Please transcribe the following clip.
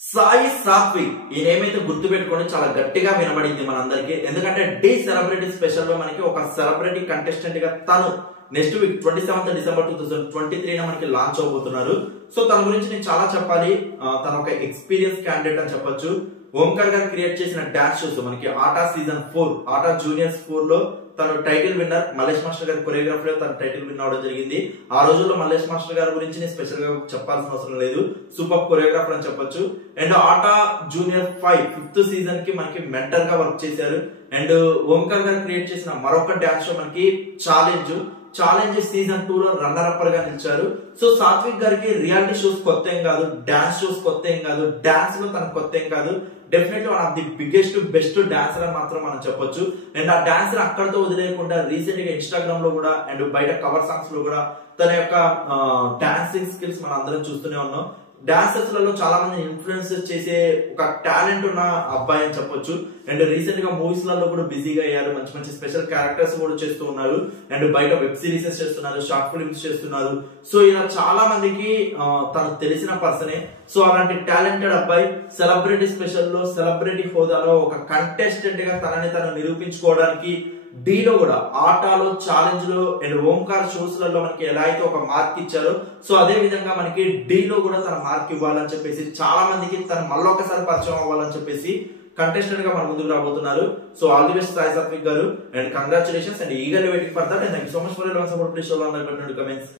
సాయి సాత్విక్ ఈ నేమ్ అయితే గుర్తు పెట్టుకొని చాలా గట్టిగా వినబడింది మనందరికి. ఎందుకంటే డి సెలబ్రిటీ స్పెషల్ లో మనకి ఒక సెలబ్రిటీ కంటెస్టెంట్ గా తను నెక్స్ట్ వీక్ 27th డిసెంబర్ 2023 మనకి లాంచ్ అవబోతున్నారు. సో తన గురించి నేను చాలా చెప్పాలి. తన ఒక ఎక్స్పీరియన్స్ క్యాండిడేట్ అని చెప్పొచ్చు. ఓంకార్ గారు క్రియేట్ చేసిన డాన్స్ షోస్ మనకి ఆటా సీజన్ 4 ఆటా జూనియర్స్ 4 లో తను టైటిల్ విన్నర్. మల్లేష్ మాస్టర్ గారి కొరియోగ్రఫీ లో తన టైటిల్ విన్ అవడం జరిగింది. ఆ రోజుల్లో మల్లేష్ మాస్టర్ గారి గురించి నేను స్పెషల్ గా చెప్పాల్సిన అవసరం లేదు. సూపర్ కొరియోగ్రాఫర్ అని చెప్పొచ్చు. And atta junior 5 5th season కి మనకి మెంటర్ గా వర్క్ చేశారు. అండ్ ఓంకార్ గారు క్రియేట్ చేసిన మరొక డాన్స్ షో మనకి ఛాలెంజ్ సీజన్ 2 లో రన్నర్ అప్పర్ గా నిలిచారు. సో సాత్విక్ గారికి రియాలిటీ షోస్ కొత్త ఏం కాదు, డాన్స్ షోస్ కొత్త ఏం కాదు, డాన్స్ లో తన కొత్త ఏం కాదు. Definitely one of the biggest best dancer అని మాత్రం మనం చెప్పొచ్చు. అండ్ ఆ డాన్సర్ అక్కడితో వదిలేయకుండా రీసెంట్ గా ఇన్స్టాగ్రామ్ లో కూడా అండ్ బయట కవర్ సాంగ్స్ లో కూడా తన యొక్క డాన్సింగ్ స్కిల్స్ మనం అందరం చూస్తూనే ఉన్నాం. డాన్సర్స్ లలో చాలా మంది ఇన్ఫ్లుయెన్స్ చేసే ఒక టాలెంట్ ఉన్న అబ్బాయి అని చెప్పొచ్చు. అండ్ రీసెంట్ గా మూవీస్ లలో కూడా బిజీగా అయ్యారు. మంచి మంచి స్పెషల్ క్యారెక్టర్స్ కూడా చేస్తూ ఉన్నారు. అండ్ బయట వెబ్ సిరీసెస్ చేస్తున్నారు, షార్ట్ ఫిల్మ్స్ చేస్తున్నారు. సో ఇలా చాలా మందికి తను తెలిసిన పర్సనే. సో అలాంటి టాలెంటెడ్ అబ్బాయి సెలబ్రిటీ స్పెషల్ లో సెలబ్రిటీ హోదాలో ఒక కంటెస్టెంట్ గా తనని తను నిరూపించుకోవడానికి డీలో కూడా ఆటాలో ఛాలెంజ్ లో అండ్ ఓంకార్ షోస్ లలో మనకి ఎలా అయితే ఒక మార్క్ ఇచ్చారో సో అదే విధంగా మనకి డీలో కూడా తన మార్క్ ఇవ్వాలని చెప్పేసి చాలా మందికి తను మళ్ళొకసారి పరిచయం అవ్వాలని చెప్పేసి కంటెస్టెంట్ గా మన ముందుకు రాబోతున్నారు. So all the best Sai Satvik గారు and congratulations and eagerly waiting for that. And thank you so much for your support. Please show comments.